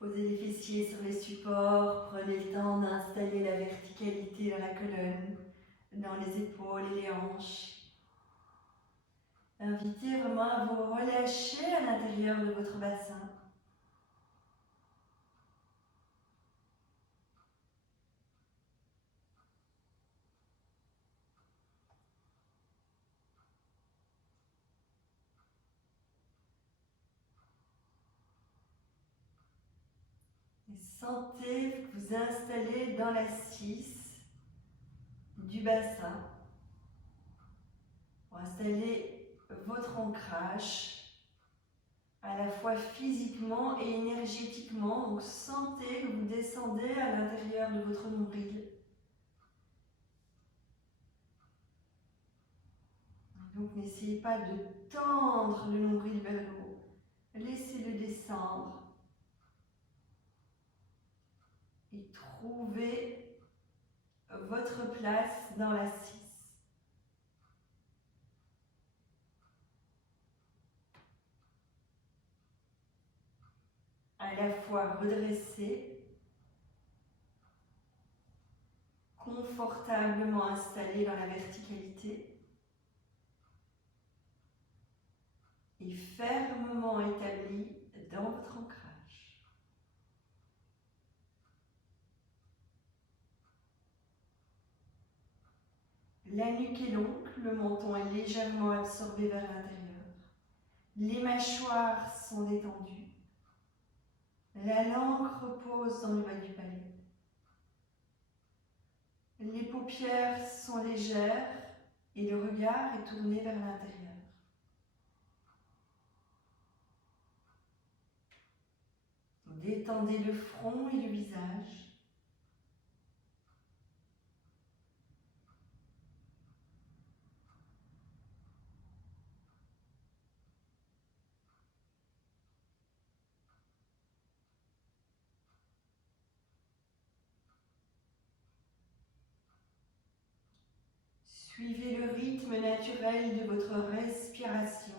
Posez les fessiers sur les supports, prenez le temps d'installer la verticalité dans la colonne, dans les épaules et les hanches. Invitez vraiment à vous relâcher à l'intérieur de votre bassin. Et sentez que vous installez dans l'assise du bassin pour installer votre ancrage à la fois physiquement et énergétiquement. Donc sentez que vous descendez à l'intérieur de votre nombril. Donc n'essayez pas de tendre le nombril vers le haut. Laissez-le descendre. Et trouvez votre place dans l'assise. À la fois redressé, confortablement installé dans la verticalité et fermement établi dans votre ancrage. La nuque est longue, le menton est légèrement absorbé vers l'intérieur. Les mâchoires sont détendues. La langue repose dans le bas du palais. Les paupières sont légères et le regard est tourné vers l'intérieur. Détendez le front et le visage. Suivez le rythme naturel de votre respiration.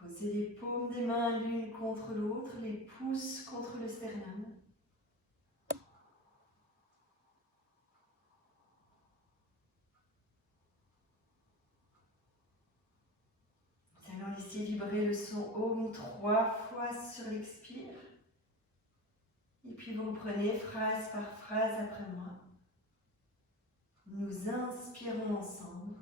Posez les paumes des mains l'une contre l'autre, les pouces contre le sternum. Nous allons laisser vibrer le son Om 3 fois sur l'expire. Et puis vous reprenez phrase par phrase après moi. Nous inspirons ensemble.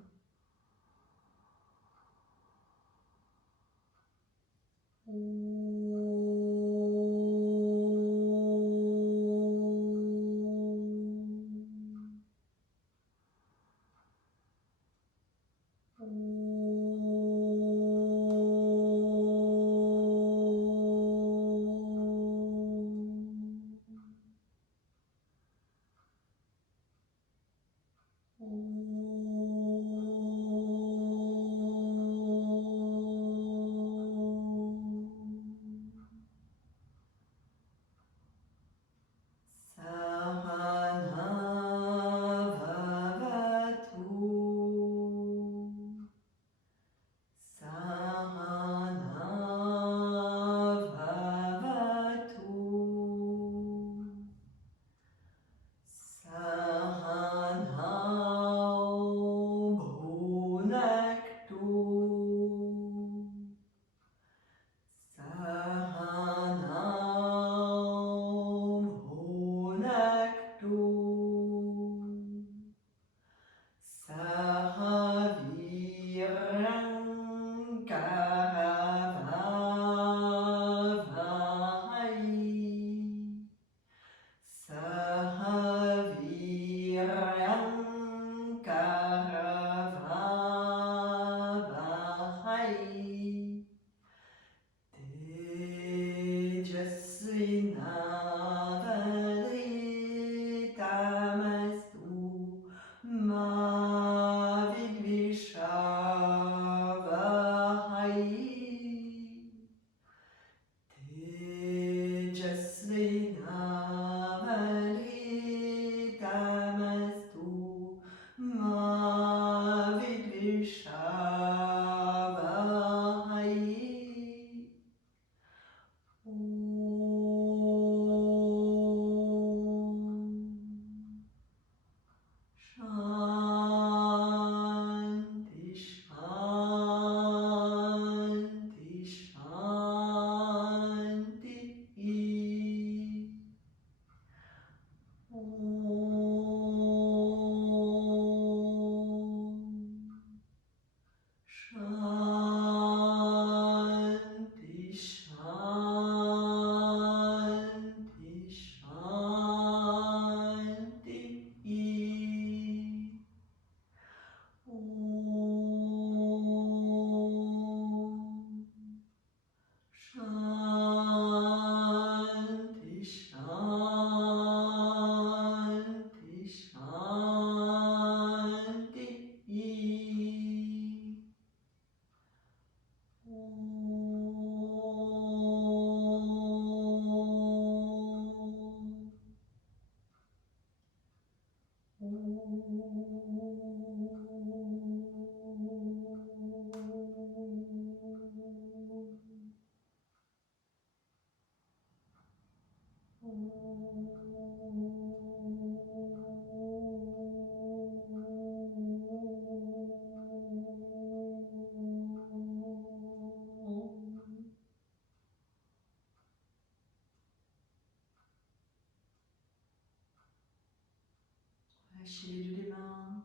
Lâchez les deux des mains.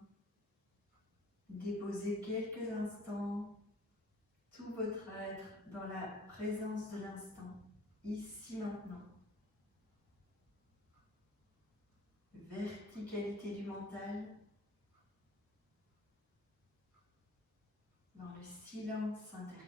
Déposez quelques instants tout votre être dans la présence de l'instant, ici maintenant. Verticalité du mental, dans le silence intérieur.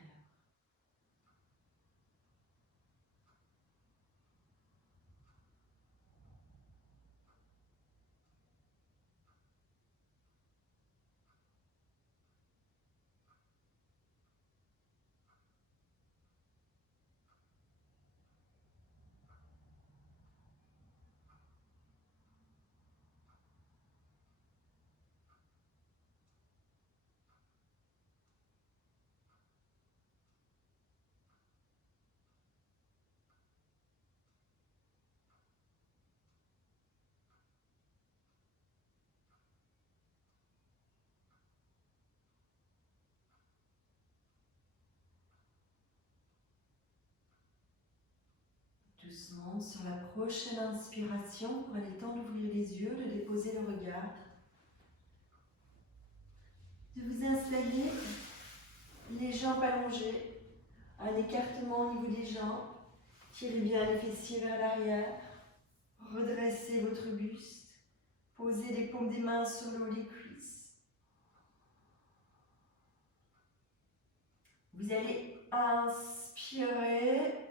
Doucement, sur la prochaine inspiration, prenez le temps d'ouvrir les yeux, de déposer le regard, de vous installer, les jambes allongées, un écartement au niveau des jambes, tirez bien les fessiers vers l'arrière, redressez votre buste, posez les paumes des mains sur le haut des cuisses. Vous allez inspirer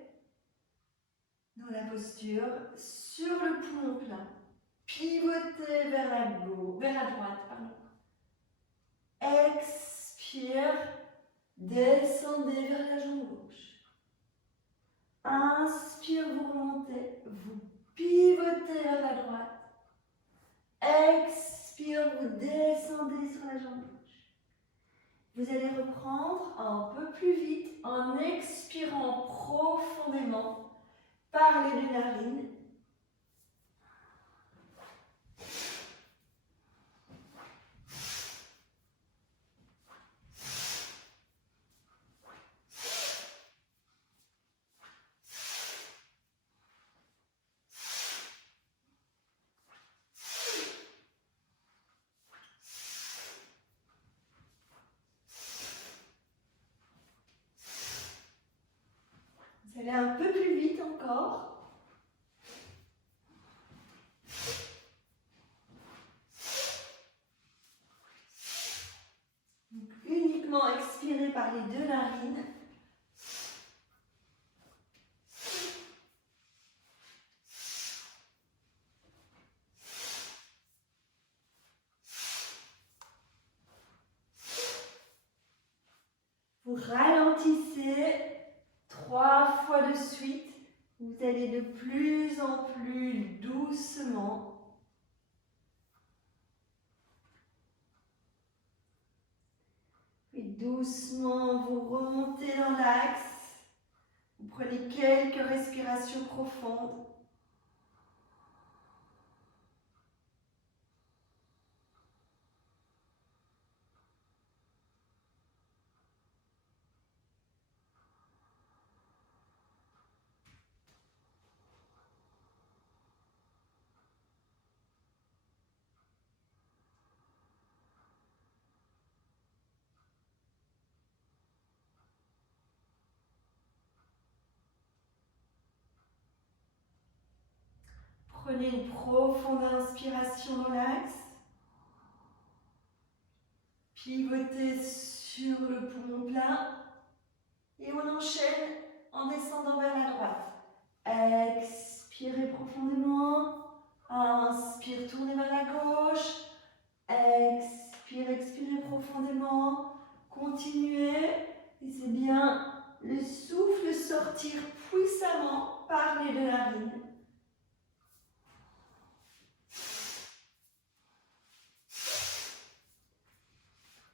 dans la posture, sur le poumon plein, pivotez vers la gauche, vers la droite, pardon. Expire, descendez vers la jambe gauche. Inspire, vous remontez, vous pivotez vers la droite. Expire, vous descendez sur la jambe gauche. Vous allez reprendre un peu plus vite en expirant profondément par les deux narines. Vous allez un peu plus vite encore. Donc, uniquement expirer par les deux narines. Vous ralentissez 3 fois de suite. Vous allez de plus en plus doucement. Puis doucement, vous remontez dans l'axe. Vous prenez quelques respirations profondes. Prenez une profonde inspiration dans l'axe. Pivotez sur le poumon plein. Et on enchaîne en descendant vers la droite. Expirez profondément. Inspire, tournez vers la gauche. Expire, expirez profondément. Continuez. Et c'est bien le souffle sortir puissamment par les deux narines.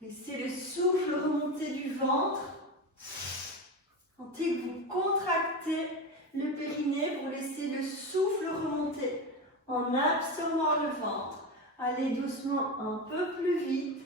Laissez le souffle remonter du ventre. Sentez que vous contractez le périnée, vous laissez le souffle remonter en absorbant le ventre. Allez doucement un peu plus vite.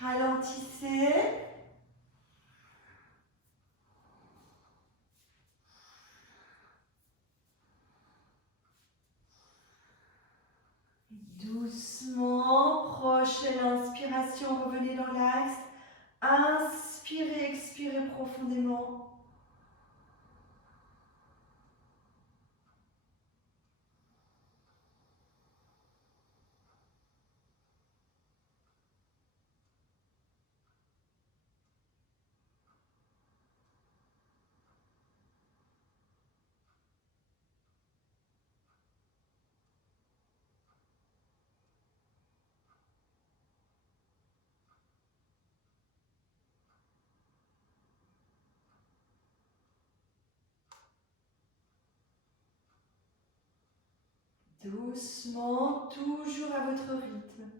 Ralentissez. Doucement, prochaine inspiration, revenez dans l'axe. Inspirez, expirez profondément. Doucement, toujours à votre rythme.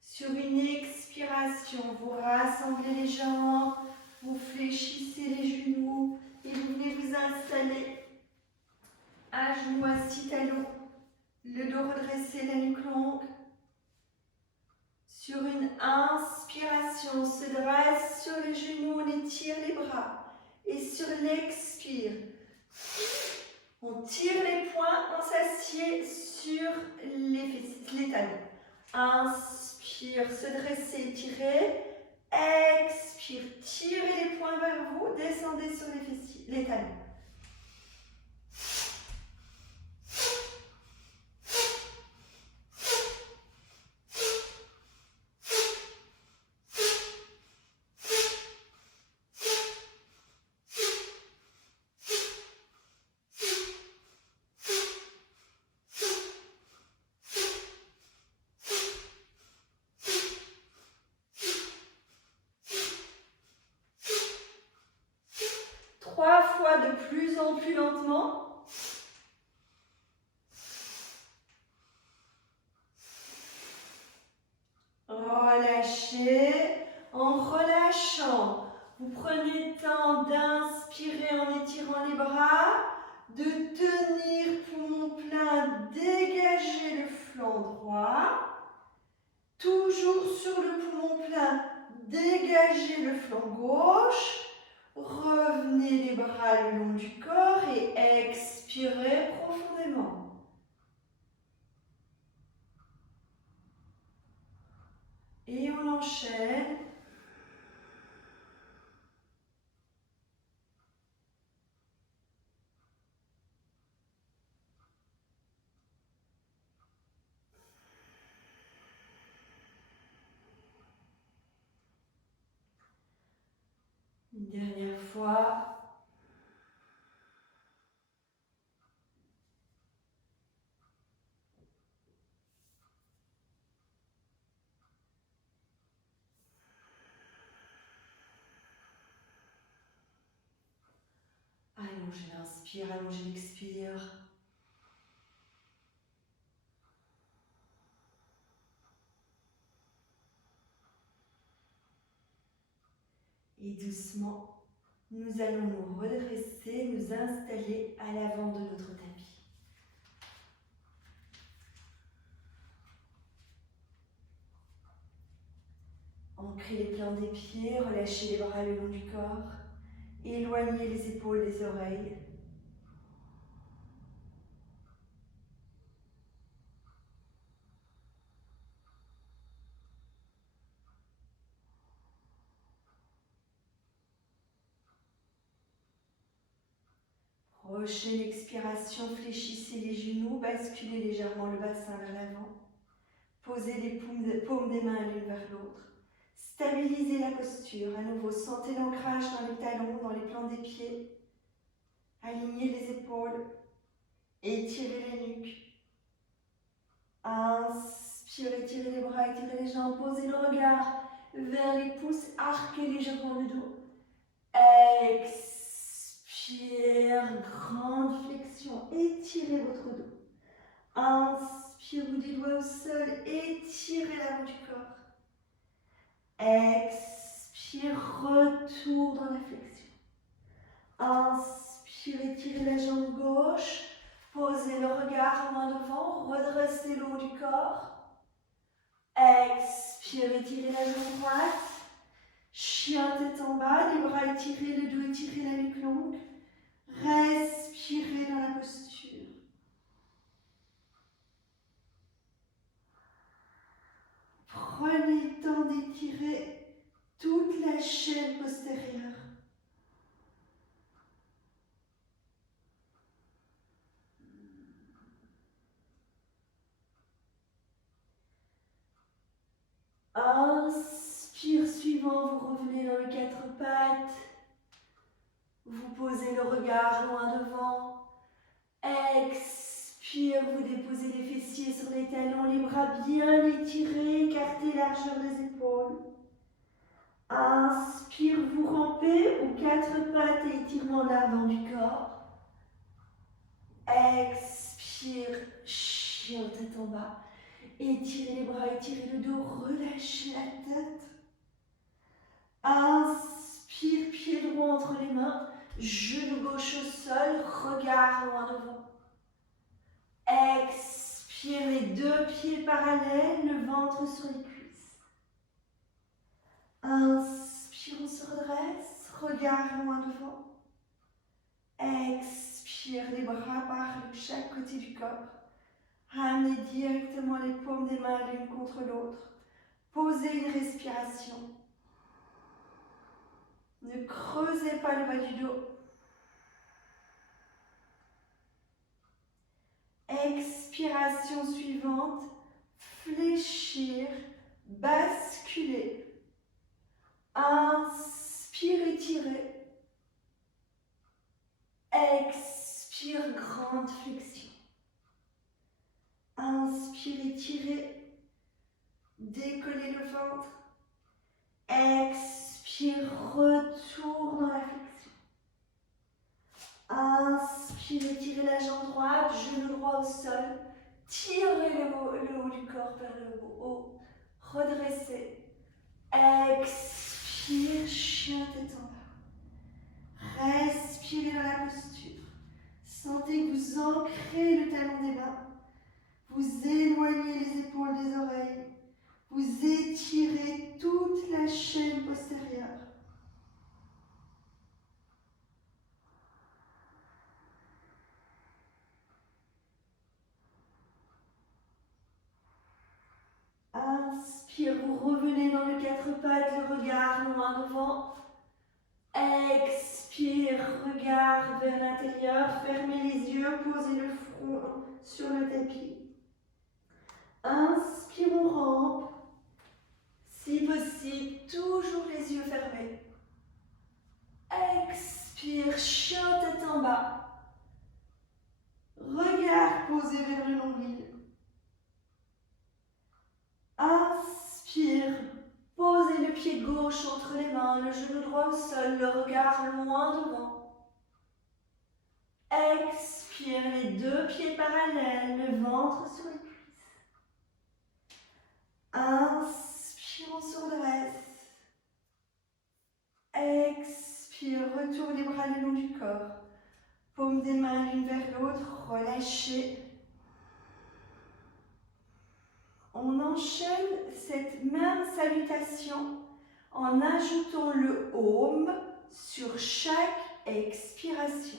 Sur une expiration, vous rassemblez les jambes, vous fléchissez les genoux et vous venez vous installer à genoux assis talons, le dos redressé, la nuque longue. Sur une inspiration, on se dresse sur les genoux, on étire les bras. Et sur l'expire, on tire les poings, on s'assied sur les talons. Inspire, se dresser, étirer. Expire, tirez les poings vers vous, descendez sur les talons. Trois fois de plus en plus lentement. Relâchez. En relâchant, vous prenez le temps d'inspirer en étirant les bras, de tenir poumon plein, dégager le flanc droit. Toujours sur le poumon plein, dégagez le flanc gauche. Revenez les bras le long du corps et expirez profondément. Et on enchaîne. Une dernière fois. Allongez l'inspire, allongez l'expire. Et doucement, nous allons nous redresser, nous installer à l'avant de notre tapis. Ancrez les plans des pieds, relâchez les bras le long du corps. Éloignez les épaules des oreilles. Prochaine expiration, fléchissez les genoux, basculez légèrement le bassin vers l'avant. Posez les paumes des mains l'une vers l'autre. Stabilisez la posture. À nouveau, sentez l'ancrage dans les talons, dans les plans des pieds. Alignez les épaules. Étirez la nuque. Inspirez, étirez les bras, étirez les jambes. Posez le regard vers les pouces. Arquez légèrement le dos. Expire, grande flexion. Étirez votre dos. Inspire, bout des doigts au sol. Étirez l'avant du corps. Expire, retour dans la flexion. Inspire, étirez la jambe gauche. Posez le regard main devant. Redressez le haut du corps. Expire, étirez la jambe droite. Chien tête en bas, les bras étirés, le dos étiré, la nuque longue. Respirez dans la posture. Prenez le temps d'étirer toute la chaîne postérieure. Inspire suivant, vous revenez dans les quatre pattes. Vous posez le regard loin devant. Expire, vous déposez les fessiers sur les talons, les bras bien étirés, écartez largeur des épaules. Inspire, vous rampez aux quatre pattes et étirement l'avant du corps. Expire, chien tête en bas. Étirez les bras, étirez le dos, relâchez la tête. Inspire, pied droit entre les mains, genou gauche au sol, regard loin devant. Expire, les deux pieds parallèles, le ventre sur les cuisses. Inspire, on se redresse, regard loin devant. Expire, les bras partent de chaque côté du corps. Ramenez directement les paumes des mains l'une contre l'autre. Posez une respiration. Ne creusez pas le bas du dos. Expiration suivante. Fléchir, basculer. Inspire, étirez. Expire, grande flexion. Inspire, étirez. Décollez le ventre. Expire, retour dans la flexion. Inspire, étirez la jambe droite, genou droit au sol. Tirez le haut du corps vers le haut. Redressez. Expire, chien tête en bas. Respirez dans la posture. Sentez que vous ancrez le talon des mains. Vous éloignez les épaules des oreilles. Vous étirez toute la chaîne postérieure. Inspire, vous revenez dans le quatre pattes, le regard loin devant. Expire, regard vers l'intérieur. Fermez les yeux, posez le front sur le tapis. Inspire, on rampe. Si possible, toujours les yeux fermés. Expire, chien tête en bas. Regard posé vers le nombril. Inspire, posez le pied gauche entre les mains, le genou droit au sol, le regard loin devant. Expire, les deux pieds parallèles, le ventre sur les cuisses. Inspire, on se redresse. Expire, retourne les bras le long du corps. Paume des mains l'une vers l'autre, relâchez. On enchaîne cette même salutation en ajoutant le Om sur chaque expiration.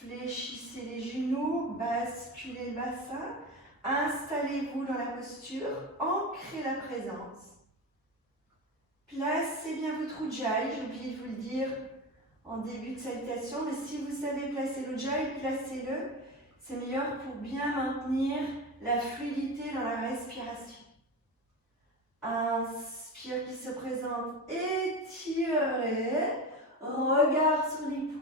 Fléchissez les genoux, basculez le bassin, installez-vous dans la posture, ancrez la présence. Placez bien votre ujjayi, j'ai oublié de vous le dire en début de salutation, mais si vous savez placer l'ujjayi, placez-le. C'est meilleur pour bien maintenir la fluidité dans la respiration. Inspire qui se présente, étiré, regard sur les pouces.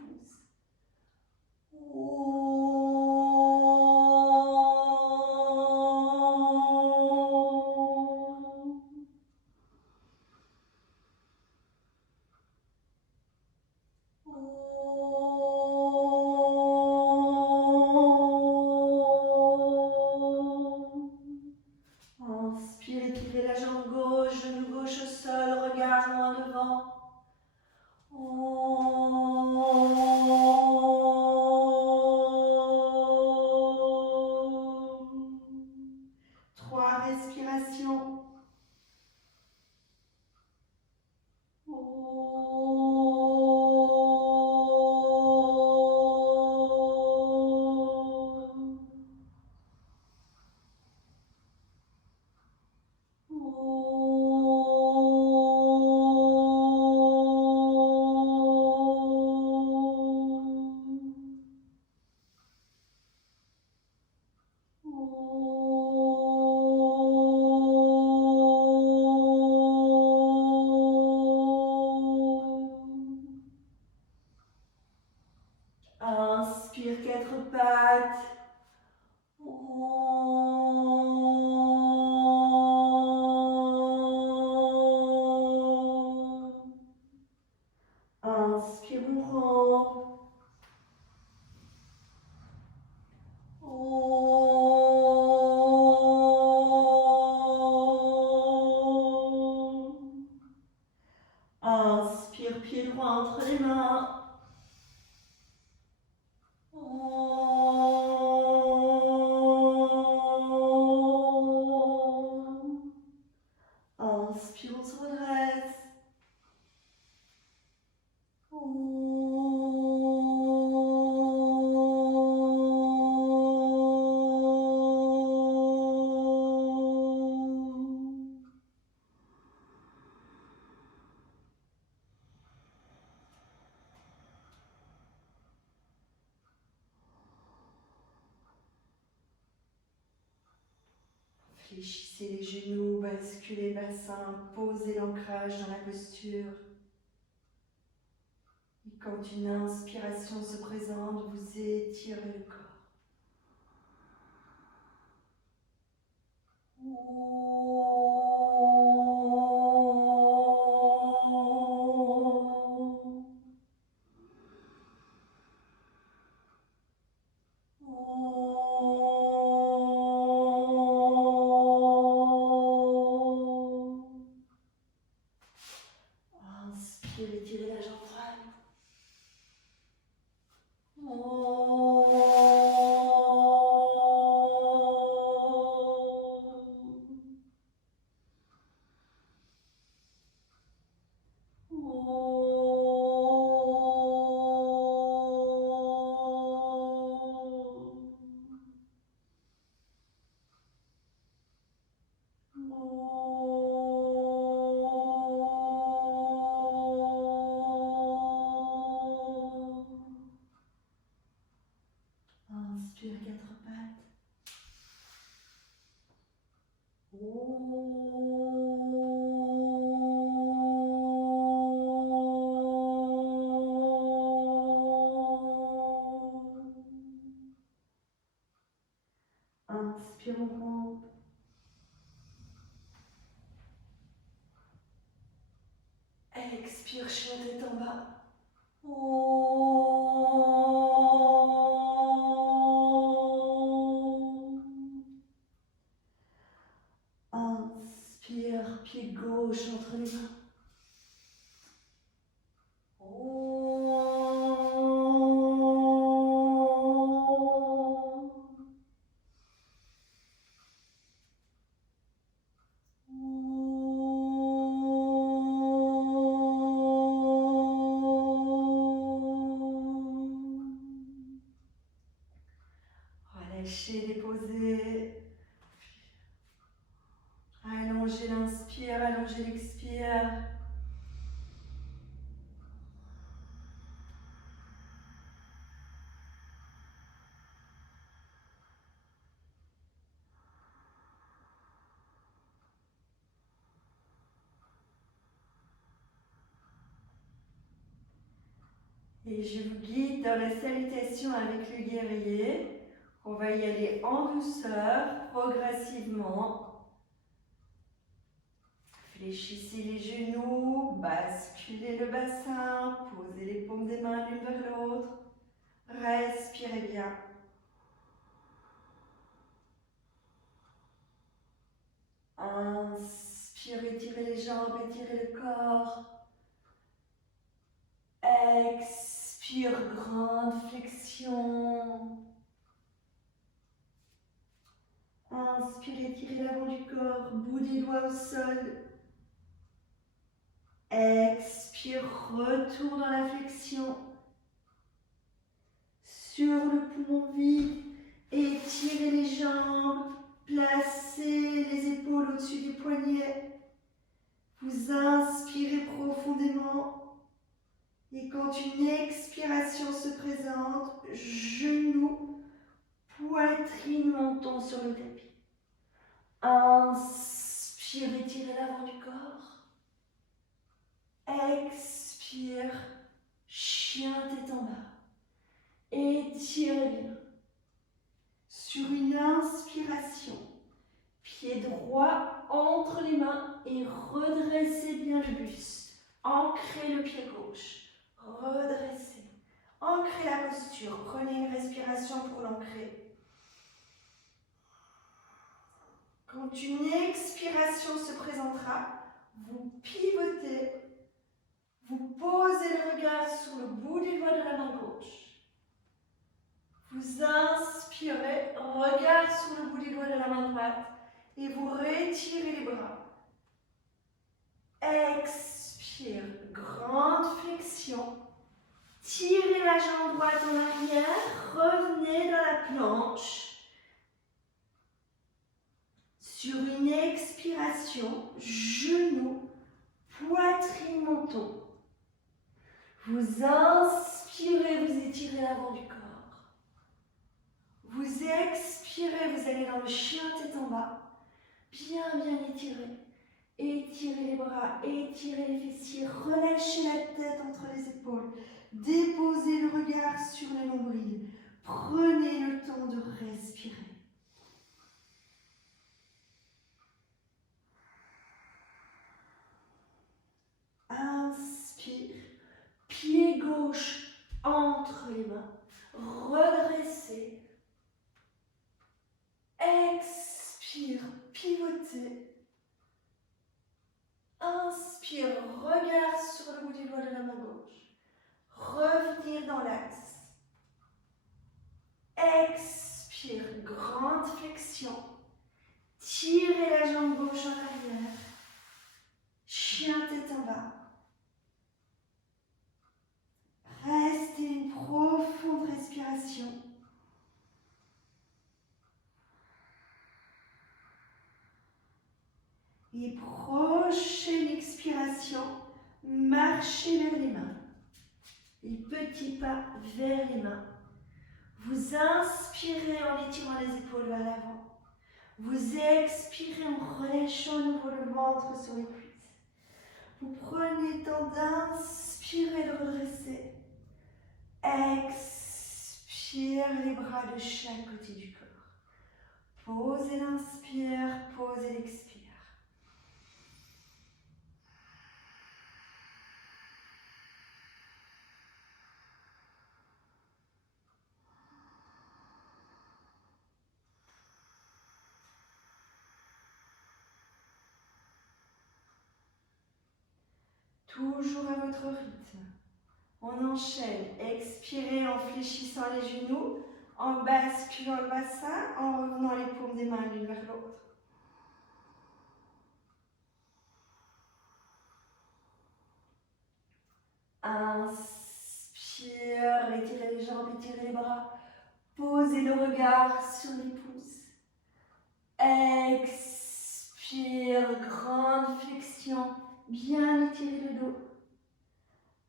Inspire, étirez la jambe gauche, genou gauche au sol, regard loin devant. Trois respirations. Inspire, quatre pattes. Inspire, on rampe. Inspire, pied droit entre les mains. Inspire, on se redresse. Fléchissez les genoux, basculez le bassin, posez l'ancrage dans la posture. Et quand une inspiration se présente, vous étirez le corps. Inspire, étirez la jambe droite. Inspire, quatre pattes. Inspire, on rampe. Expire, chien tête en bas. Inspire, pied gauche entre les mains. Relâchez, déposez. Allongez l'inspire, allongez l'expire. Et je vous guide dans la salutation avec le guerrier. On va y aller en douceur, progressivement. Fléchissez les genoux, basculez le bassin, posez les paumes des mains l'une vers l'autre. Respirez bien. Inspire, étirez les jambes, étirez le corps. Expire, grande flexion. Inspire, étirez l'avant du corps, bout des doigts au sol. Expire, retour dans la flexion. Sur le poumon vide, étirez les jambes, placez les épaules au-dessus des poignets. Vous inspirez profondément. Et quand une expiration se présente, genoux, poitrine, menton sur le tapis. Inspire, étirez l'avant du corps. Expire, chien tête en bas. Étirez bien. Sur une inspiration, pied droit entre les mains et redressez bien le buste. Ancrez le pied gauche. Redressez. Ancrez la posture. Prenez une respiration pour l'ancrer. Quand une expiration se présentera, vous pivotez. Vous posez le regard sur le bout des doigts de la main gauche. Vous inspirez, regard sur le bout des doigts de la main droite et vous retirez les bras. Expire, grande flexion. Tirez la jambe droite en arrière, revenez dans la planche. Sur une expiration, genoux, poitrine, menton. Vous inspirez, vous étirez l'avant du corps. Vous expirez, vous allez dans le chien tête en bas. Bien, bien étiré. Étirez les bras, étirez les fessiers, relâchez la tête entre les épaules. Déposez le regard sur le nombril. Prenez le temps de respirer. Inspire. Pied gauche entre les mains. Redressez. Expire. Pivotez. Inspire. Regard sur le bout du doigt de la main gauche. Revenir dans l'axe. Expire. Grande flexion. Tirez la jambe gauche en arrière. Chien tête en bas. Restez une profonde respiration. Et prochaine expiration, marchez vers les mains. Et petits pas vers les mains. Vous inspirez en étirant les épaules vers l'avant. Vous expirez en relâchant à nouveau le ventre sur les cuisses. Vous prenez le temps d'inspirer, de redresser. Expire les bras de chaque côté du corps. Posez l'inspire, posez l'expire. Toujours à votre rythme. On enchaîne. Expirez en fléchissant les genoux, en basculant le bassin, en revenant les paumes des mains l'une vers l'autre. Inspire, étirez les jambes, étirez les bras. Posez le regard sur les pouces. Expire, grande flexion. Bien étirer le dos.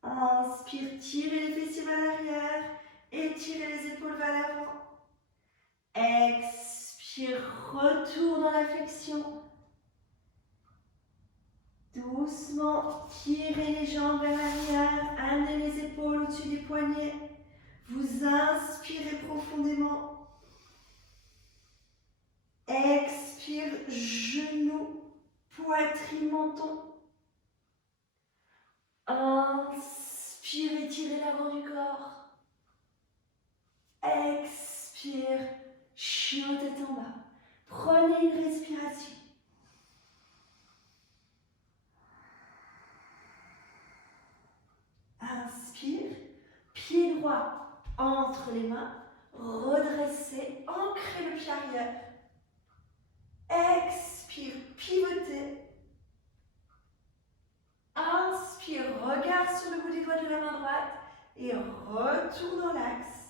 Inspire, tirez les fessiers vers l'arrière. Étirez les épaules vers l'avant. Expire, retour dans la flexion. Doucement, tirez les jambes vers l'arrière, amenez les épaules au-dessus des poignets. Vous inspirez profondément. Expire, genoux, poitrine, menton. Inspire, étirez l'avant du corps. Expire, chien tête en bas. Prenez une respiration. Inspire, pied droit entre les mains, redressez, ancrez le pied arrière. Expire, pivotez. Inspire, regarde sur le bout des doigts de la main droite et retourne dans l'axe.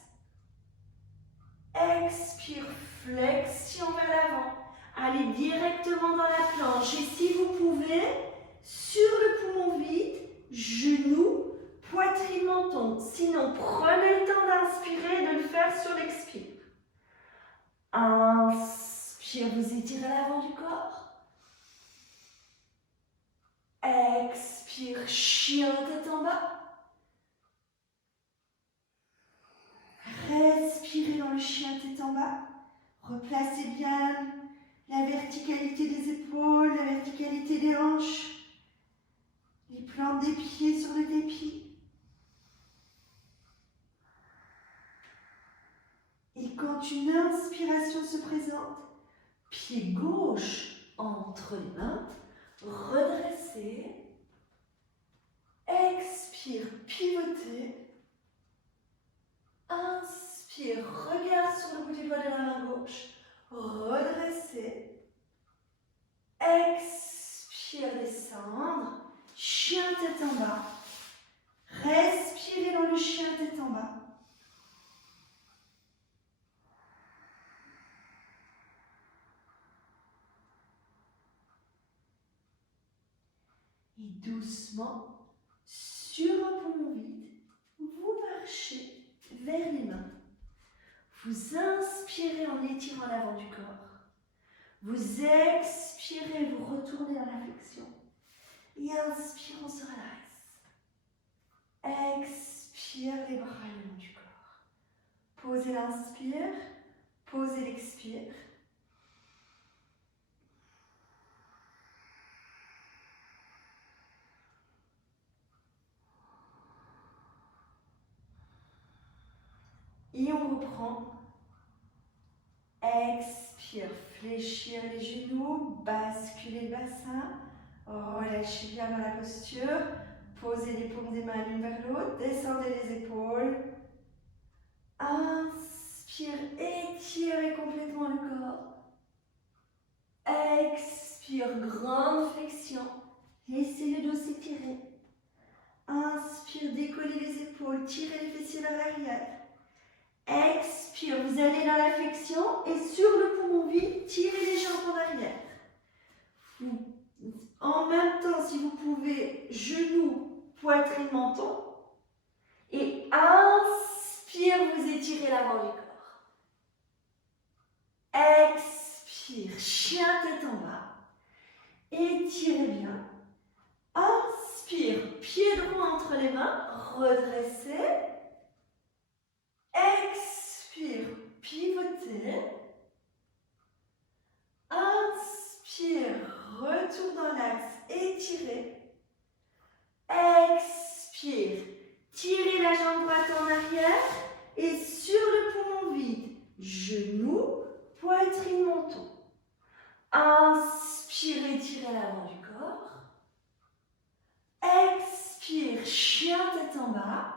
Expire, flexion vers l'avant. Allez directement dans la planche et si vous pouvez, sur le poumon vide, genoux, poitrine, menton. Sinon, prenez le temps d'inspirer et de le faire sur l'expire. Inspire, vous étirez l'avant du corps. Expire, chien tête en bas. Respirez dans le chien tête en bas. Replacez bien la verticalité des épaules, la verticalité des hanches. Les plantes des pieds sur le tapis. Et quand une inspiration se présente, pied gauche entre les mains, redressez. Expire, pivotez. Inspire, regarde sur le bout du doigt de la main gauche. Redressez. Expire, descendre. Chien tête en bas. Respirez dans le chien tête en bas. Et doucement, sur un poumon vide, vous marchez vers les mains. Vous inspirez en étirant l'avant du corps. Vous expirez, vous retournez dans la flexion. Et inspire, on se relaxe. Expire, les bras le long du corps. Posez l'inspire, posez l'expire. Et on reprend. Expire, fléchir les genoux, basculer le bassin, relâchez bien dans la posture, posez les paumes des mains l'une vers l'autre, descendez les épaules. Inspire, étirez complètement le corps. Expire, grande flexion, laissez le dos s'étirer. Inspire, décollez les épaules, tirez les fessiers vers l'arrière. Expire, vous allez dans la flexion et sur le poumon vide, tirez les jambes en arrière. En même temps, si vous pouvez, genoux, poitrine, menton. Et inspire, vous étirez l'avant du corps. Expire, chien tête en bas. Étirez bien. Inspire, pied droit entre les mains, redressez. Expire, pivotez. Inspire, retour dans l'axe, étirez. Expire, tirez la jambe droite en arrière et sur le poumon vide, genoux, poitrine, menton. Inspire, étirez l'avant du corps. Expire, chien tête en bas.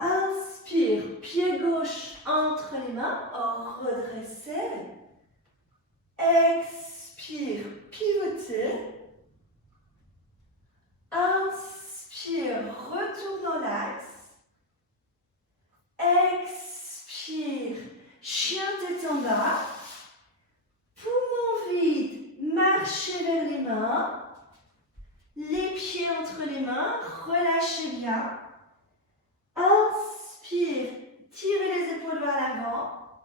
Inspire, pied gauche entre les mains, redressez. Expire, pivotez. Inspire, retour dans l'axe. Expire, chien tête en bas. Poumon vide, marchez vers les mains. Les pieds entre les mains, relâchez bien. Inspire, tirez les épaules vers l'avant.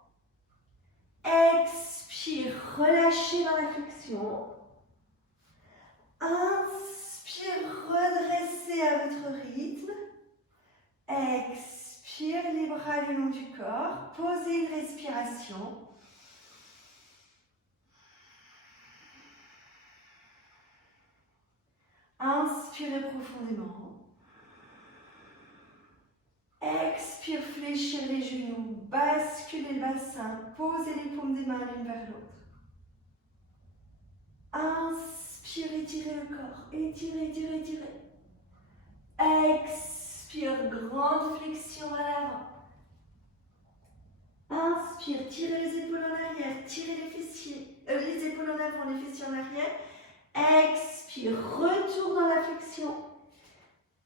Expire, relâchez dans la flexion. Inspire, redressez à votre rythme. Expire les bras le long du corps. Posez une respiration. Inspirez profondément. Expire, fléchir les genoux, basculez le bassin, posez les paumes des mains l'une vers l'autre. Inspire, étirez le corps, étirez, étirez, étirez. Expire, grande flexion à l'avant. Inspire, tirez les épaules en arrière, tirez les fessiers, les épaules en avant, les fessiers en arrière. Expire, retour dans la flexion.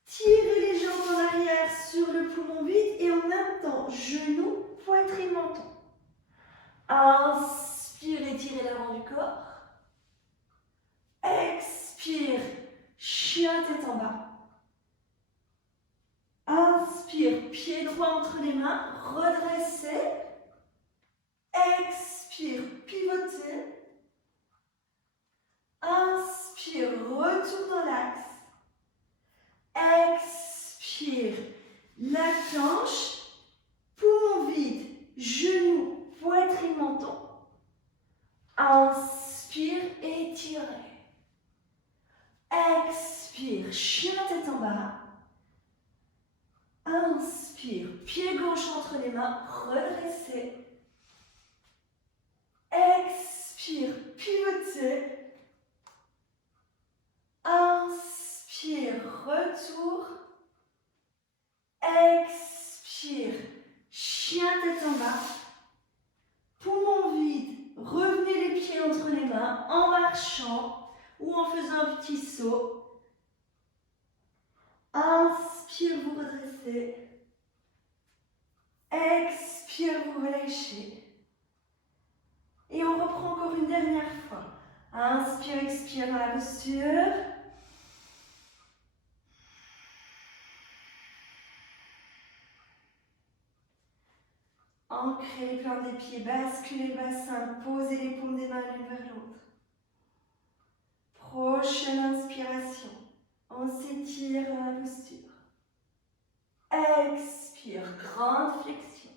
Tirez les jambes en arrière sur le poumon vide et en même temps, genoux, poitrine, menton. Inspire, étirez l'avant du corps. Expire, chien tête en bas. Inspire, pied droit entre les mains, redressez. Expire, pivotez. Inspire, retour dans l'axe. Expire, la planche, poumon vide, genou, poitrine, menton. Inspire, étirez. Expire, chien tête en bas. Inspire, pied gauche entre les mains, redressez. Expire, pivotez. Inspire, retour. Expire, chien tête en bas. Poumon vide, revenez les pieds entre les mains en marchant ou en faisant un petit saut. Inspire, vous redressez. Expire, vous relâchez. Et on reprend encore une dernière fois. Inspire, expire dans la posture. Ancrez les plantes des pieds, basculez le bassin, posez les paumes des mains l'une vers l'autre. Prochaine inspiration, on s'étire dans la posture. Expire, grande flexion.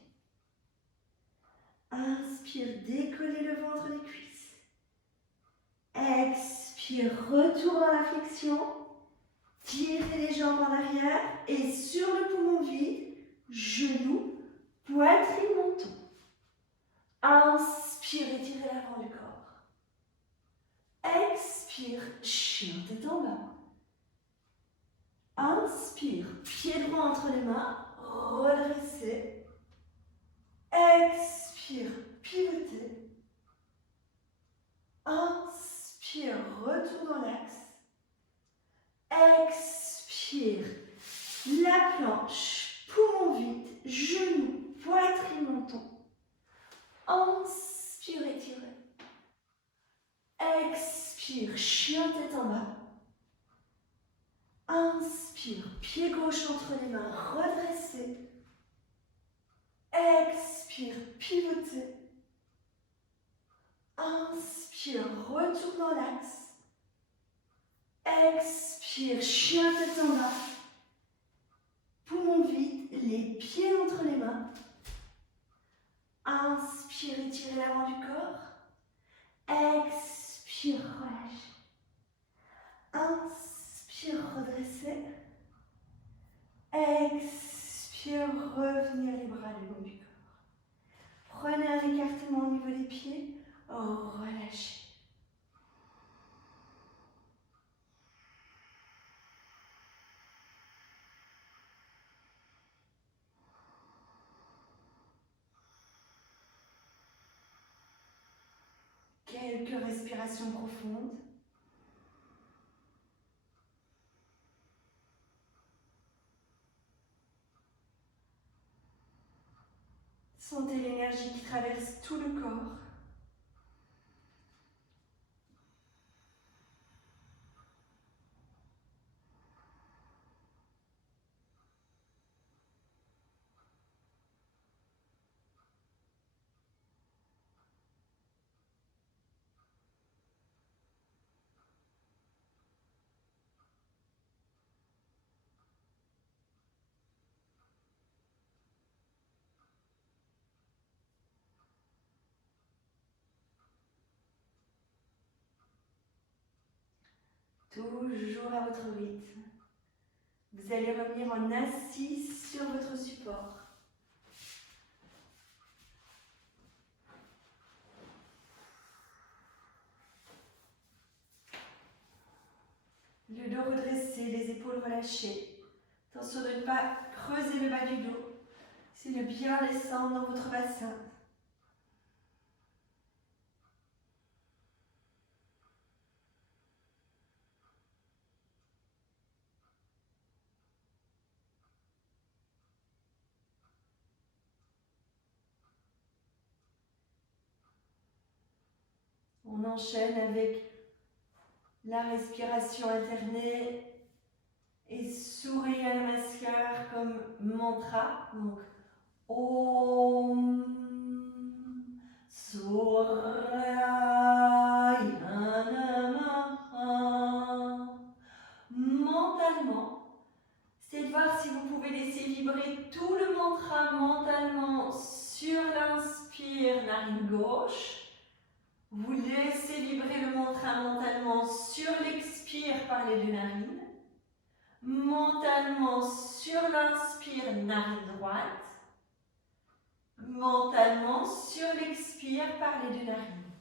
Inspire, décollez le ventre des cuisses. Expire, retour dans la flexion. Tirez les jambes en arrière et sur le poumon vide, genoux, poitrine, menton. Inspire, étirez l'avant du corps. Expire, chien tête en bas. Inspire, pied droit entre les mains, redressez. Expire, pivotez. Inspire, retour dans l'axe. Expire, la planche, poumon vide, genou, poitrine, menton. Inspire, étirez. Expire, chien tête en bas. Inspire, pied gauche entre les mains, redressez. Expire, pivotez. Inspire, retour dans l'axe. Expire, chien tête en bas. Poumon vide, les pieds entre les mains. Inspire, étirez l'avant du corps. Expire, relâchez. Inspire, redressez. Expire, revenir les bras le long du corps. Prenez un écartement au niveau des pieds. Relâchez. Quelques respirations profondes. Sentez l'énergie qui traverse tout le corps. toujours à votre rythme. Vous allez revenir en assis sur votre support. Le dos redressé, les épaules relâchées. Attention de ne pas creuser le bas du dos. C'est de bien descendre dans votre bassin. On enchaîne avec la respiration alternée et Surya Namaskar comme mantra. Donc, Om Surya Namaha. Mentalement, c'est de voir si vous pouvez laisser vibrer tout le mantra mentalement sur l'inspire, narine gauche. Vous laissez vibrer le mantra mentalement sur l'expire par les deux narines. Mentalement sur l'inspire, narine droite. Mentalement sur l'expire par les deux narines.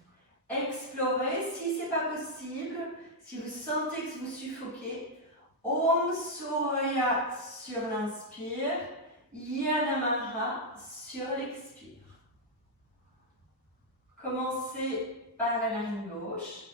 Explorez si ce n'est pas possible, si vous sentez que vous suffoquez. Om Surya sur l'inspire, Yanamara sur l'expire. Commencez par la narine gauche.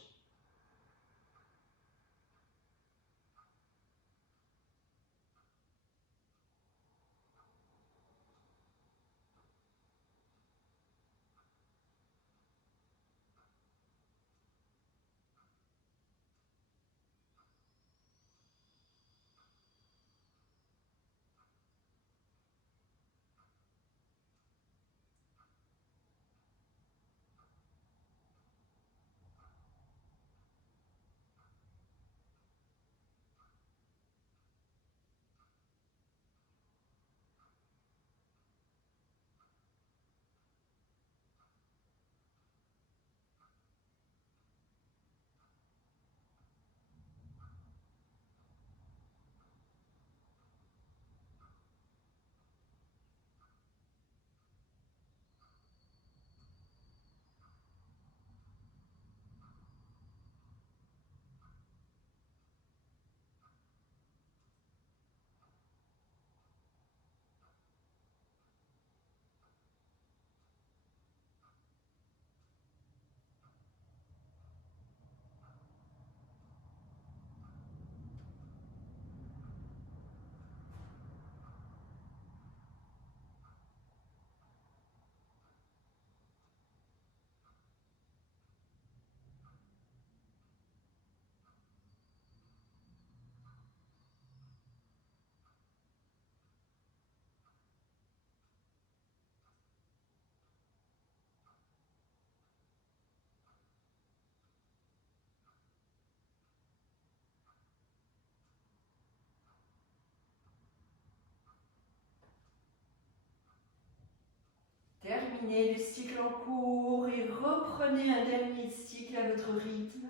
Terminez le cycle en cours et reprenez un dernier cycle à votre rythme.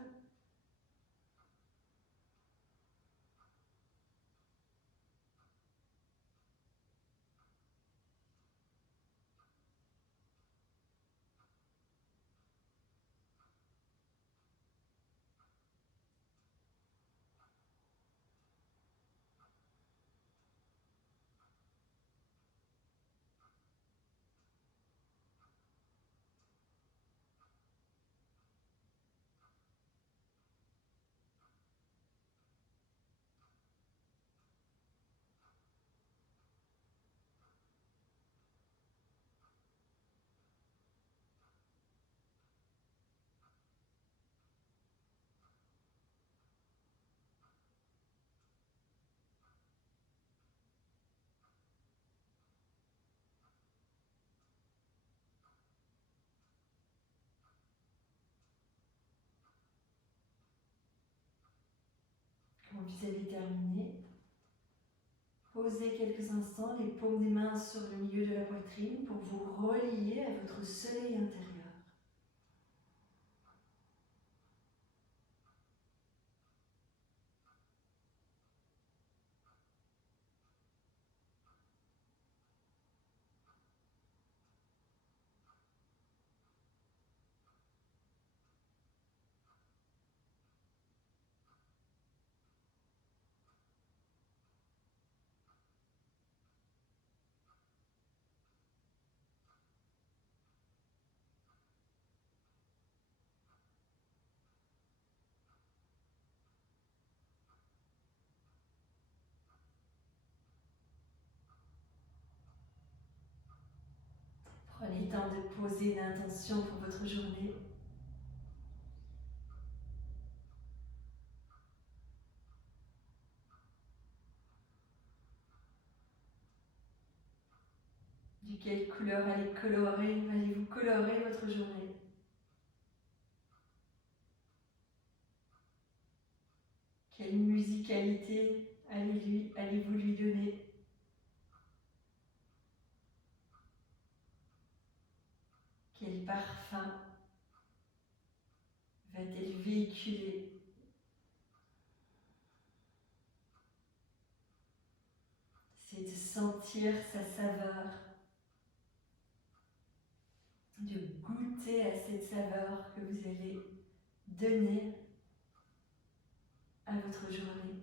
Quand vous avez terminé, posez quelques instants les paumes des mains sur le milieu de la poitrine pour vous relier à votre soleil intérieur. Prenez le temps de poser une intention pour votre journée. De quelle couleur allez-vous colorer votre journée? Quelle musicalité allez-vous lui donner? Quel parfum va-t-elle véhiculer? C'est de sentir sa saveur, de goûter à cette saveur que vous allez donner à votre journée.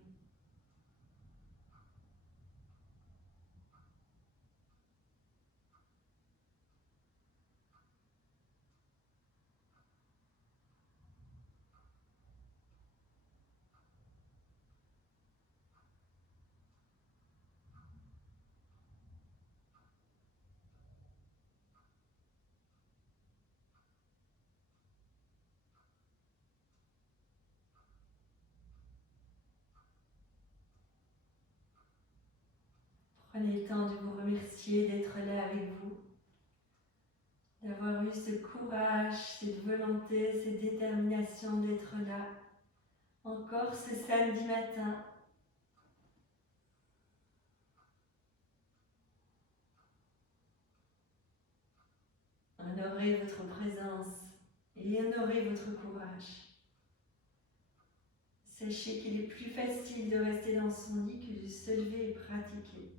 Prenez le temps de vous remercier d'être là avec vous, d'avoir eu ce courage, cette volonté, cette détermination d'être là, encore ce samedi matin. Honorez votre présence et honorez votre courage. Sachez qu'il est plus facile de rester dans son lit que de se lever et pratiquer.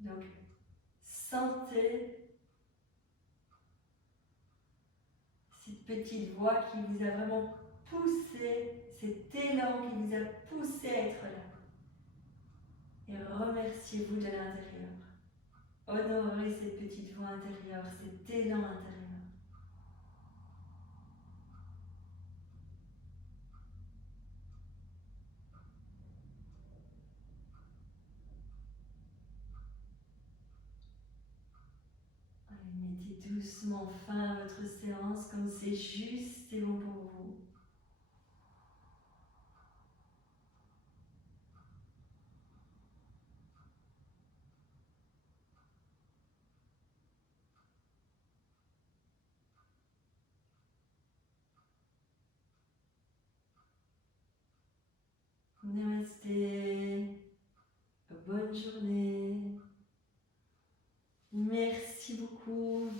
Donc, sentez cette petite voix qui vous a vraiment poussé, cet élan qui vous a poussé à être là. Et remerciez-vous de l'intérieur. Honorez cette petite voix intérieure, cet élan intérieur. Allez, mettez doucement fin à votre séance comme c'est juste et bon pour vous. Namasté. Bonne journée. Merci beaucoup.